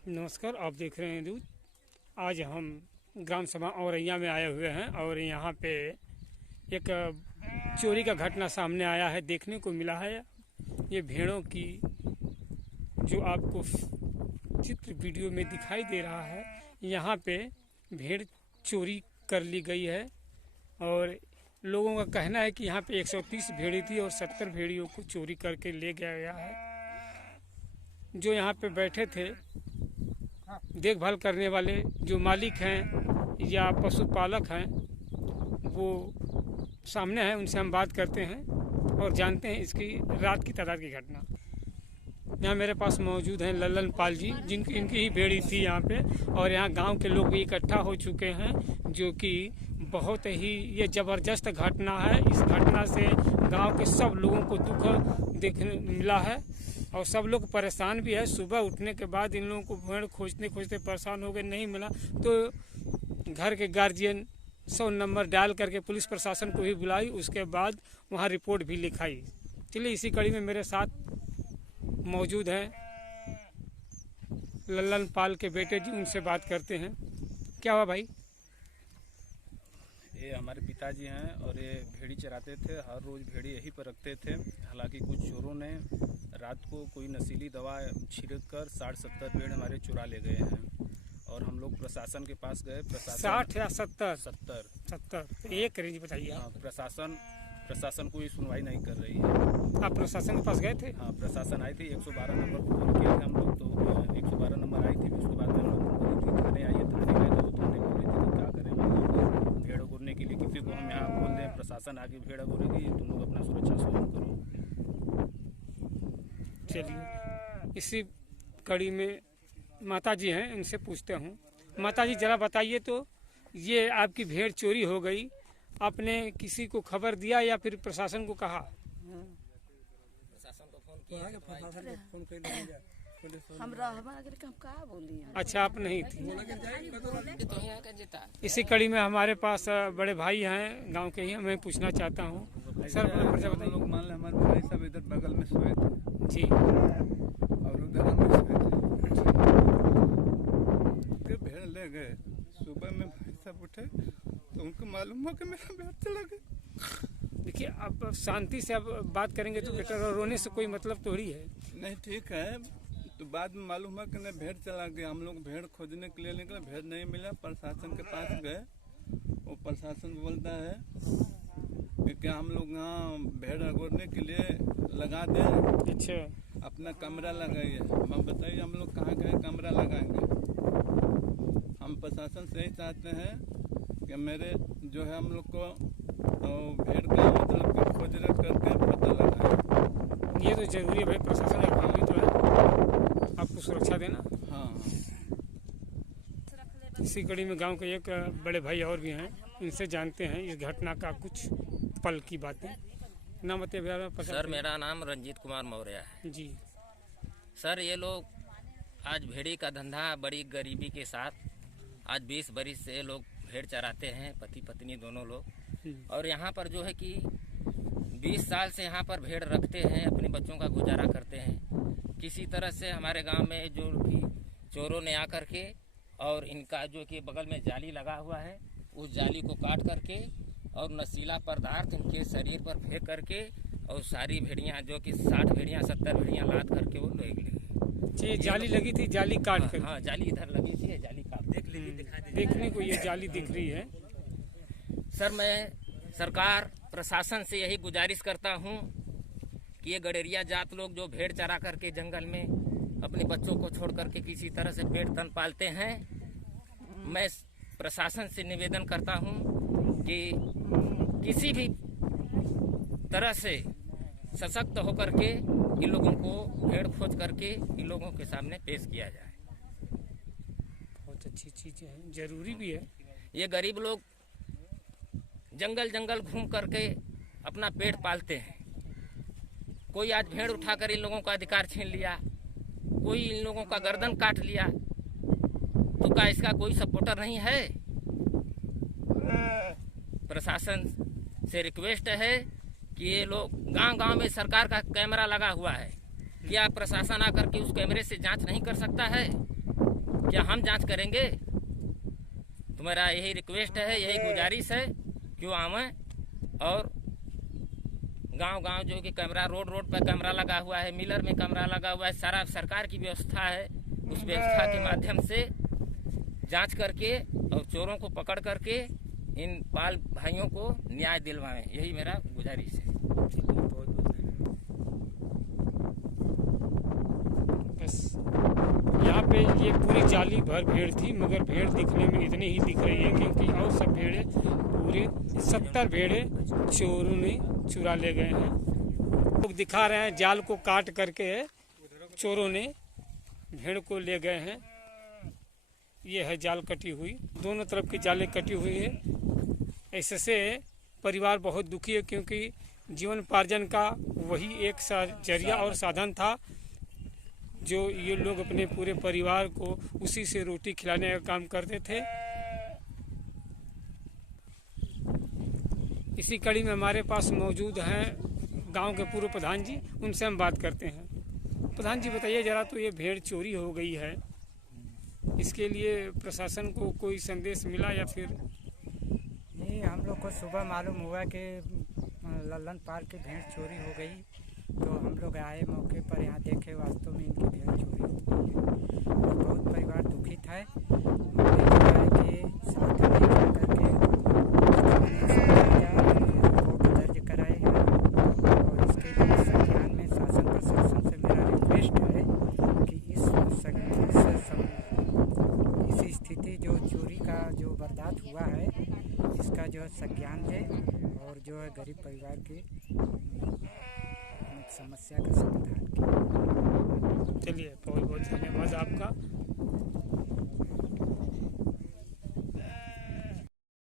नमस्कार, आप देख रहे हैं दूध। आज हम ग्राम सभा औरैया में आए हुए हैं और यहाँ पे एक चोरी का घटना सामने आया है, देखने को मिला है। ये भेड़ों की जो आपको चित्र वीडियो में दिखाई दे रहा है, यहाँ पे भेड़ चोरी कर ली गई है और लोगों का कहना है कि यहाँ पे 130 भेड़ी थी और 70 भेड़ियों को चोरी करके ले गया गया है। जो यहाँ पे बैठे थे देखभाल करने वाले जो मालिक हैं या पशुपालक हैं, वो सामने हैं, उनसे हम बात करते हैं और जानते हैं इसकी रात की तादाद की घटना। यहाँ मेरे पास मौजूद हैं लल्लन पाल जी, इनकी ही भेड़ी थी यहाँ पे, और यहाँ गांव के लोग भी इकट्ठा हो चुके हैं, जो कि बहुत ही ये ज़बरदस्त घटना है। इस घटना से गांव के सब लोगों को दुख देखने मिला है और सब लोग परेशान भी है। सुबह उठने के बाद इन लोगों को भेड़ खोजते खोजते परेशान हो गए, नहीं मिला तो घर के गार्जियन 100 नंबर डायल करके पुलिस प्रशासन को भी बुलाई, उसके बाद वहाँ रिपोर्ट भी लिखाई। चलिए, इसी कड़ी में मेरे साथ मौजूद हैं लल्लन पाल के बेटे जी, उनसे बात करते हैं। क्या हुआ भाई? ये हमारे पिताजी हैं और ये भेड़ी चराते थे, हर रोज़ भेड़ी यहीं पर रखते थे। हालांकि कुछ चोरों ने रात को कोई नशीली दवा छिड़क कर 60-70 भेड़ हमारे चुरा ले गए हैं और हम लोग प्रशासन के पास गए। प्रशासन 60 या 70? 70 एक रेंज बताइए। हाँ, प्रशासन कोई सुनवाई नहीं कर रही है। आप प्रशासन के पास गए थे? हाँ, प्रशासन आई थी, 112 नंबर को फोन किया था हम लोग, तो 112 नंबर आई थी। उसके बाद हम लोग थाने आइए, थाने गए तो थाने बोले थे तो क्या करें, मतलब भेड़ गोरने के लिए किसी को हम यहाँ बोल दें, प्रशासन आगे भेड़ गोरेगी, तुम लोग अपना सुरक्षा स्वयं करो। चलिए, इसी कड़ी में माता जी हैं, इनसे पूछते हूँ। माता जी, जरा बताइए तो, ये आपकी भेड़ चोरी हो गई, आपने किसी को खबर दिया या फिर प्रशासन को कहा? प्रशासन को फोन किया, अच्छा, आप नहीं थी। इसी कड़ी में हमारे पास बड़े भाई हैं गांव के ही, मैं पूछना चाहता हूँ सर। हम लोग मान लें हमारे भाई सब इधर बगल में सोए थे जी, और उधर हम भी सोए थे। भेड़ ले गए, सुबह में भाई सब उठे तो उनको मालूम हुआ कि मेरा भेड़ चला गया। देखिए, अब शांति से अब बात करेंगे तो बेटर, और रोने से कोई मतलब थोड़ी है। नहीं, ठीक है, तो बाद में मालूम हुआ कि नहीं भेड़ चला गया। हम लोग भेड़ खोजने के लिए निकले, भेड़ नहीं मिला। प्रशासन के पास गए, वो प्रशासन बोलता है कि क्या हम लोग यहाँ भेड़ अगोरने के लिए लगा दें, अच्छा, अपना कमरा लगाइए। हम बताइए हम लोग कहाँ गए कमरा लगाएंगे। हम प्रशासन से ही चाहते हैं कि मेरे जो है हम लोग को भेड़ का मतलब कि खोज रख करके पता लगाए। ये तो जरूरी है भाई, प्रशासन का काम भी तो है आपको सुरक्षा देना। हाँ, इसी कड़ी में गांव के एक बड़े भाई और भी हैं, इनसे जानते हैं इस घटना का कुछ पल की बातें। नाम बताइए भैया। सर, मेरा नाम रंजीत कुमार मौर्य है जी। सर, ये लोग आज भेड़ी का धंधा बड़ी गरीबी के साथ आज 20 बरिस से ये लोग भेड़ चराते हैं, पति पत्नी दोनों लोग। और यहाँ पर जो है कि 20 साल से यहाँ पर भेड़ रखते हैं, अपने बच्चों का गुजारा करते हैं। किसी तरह से हमारे गांव में जो कि चोरों ने आकर के और इनका जो कि बगल में जाली लगा हुआ है, उस जाली को काट करके और नशीला पदार्थ इनके शरीर पर फेंक करके और सारी भेड़ियाँ जो कि 60 भेड़ियाँ 70 भेड़ियाँ लाद करके वो ले गए। ये जाली लगी थी, जाली काट कर? हाँ, जाली इधर लगी थी, जाली काट देखने को ये जाली दिख रही है। सर, मैं सरकार प्रशासन से यही गुजारिश करता हूँ कि ये गडेरिया जात लोग जो भेड़ चरा करके जंगल में अपने बच्चों को छोड़ करके किसी तरह से पेट तन पालते हैं, मैं प्रशासन से निवेदन करता हूँ कि किसी भी तरह से सशक्त होकर के इन लोगों को भेड़ खोज करके इन लोगों के सामने पेश किया जाए। बहुत अच्छी चीज़ है, जरूरी भी है। ये गरीब लोग जंगल घूम करके अपना पेट पालते हैं। कोई आज भेड़ उठाकर इन लोगों का अधिकार छीन लिया, कोई इन लोगों का गर्दन काट लिया, तो क्या इसका कोई सपोर्टर नहीं है? प्रशासन से रिक्वेस्ट है कि ये लोग गांव में सरकार का कैमरा लगा हुआ है, क्या प्रशासन आकर के उस कैमरे से जांच नहीं कर सकता है क्या हम जांच करेंगे? तुम्हारा यही रिक्वेस्ट है, यही गुजारिश है, क्यों आवें और गांव-गांव जो कि कैमरा रोड पे कैमरा लगा हुआ है, मिलर में कैमरा लगा हुआ है, सारा सरकार की व्यवस्था है, उस व्यवस्था के माध्यम से जांच करके और चोरों को पकड़ करके इन बाल भाइयों को न्याय दिलवाएं, यही मेरा गुजारिश है। बस यहाँ पे ये पूरी जाली भर भेड़ थी, मगर भेड़ दिखने में इतनी ही दिख रही है क्योंकि और सब भेड़े पूरे 70 भेड़े चोरों ने चुरा ले गए हैं। लोग दिखा रहे हैं जाल को काट करके चोरों ने भेड़ को ले गए हैं। ये है जाल कटी हुई, दोनों तरफ की जालें कटी हुई है। ऐसे से परिवार बहुत दुखी है क्योंकि जीवनोपार्जन का वही एक जरिया और साधन था जो ये लोग अपने पूरे परिवार को उसी से रोटी खिलाने का काम करते थे। इसी कड़ी में हमारे पास मौजूद हैं गांव के पूर्व प्रधान जी, उनसे हम बात करते हैं। प्रधान जी बताइए जरा, तो ये भेड़ चोरी हो गई है, इसके लिए प्रशासन को कोई संदेश मिला या फिर? नहीं, हम लोग को सुबह मालूम हुआ कि लल्लन पार की भेड़ चोरी हो गई, तो हम लोग आए मौके पर, यहाँ देखे वास्तव में इनकी भेड़ चोरी हो गई है और बहुत परिवार दुखित है। के साथ में करके रिपोर्ट दर्ज कराए हैं और इसके लिए संज्ञान में शासन प्रशासन से मेरा रिक्वेस्ट है कि इस स्थिति जो चोरी का जो वारदात हुआ है इसका जो है संज्ञान ले और जो है गरीब परिवार की समस्या का समाधान किया। चलिए बहुत बहुत धन्यवाद आपका।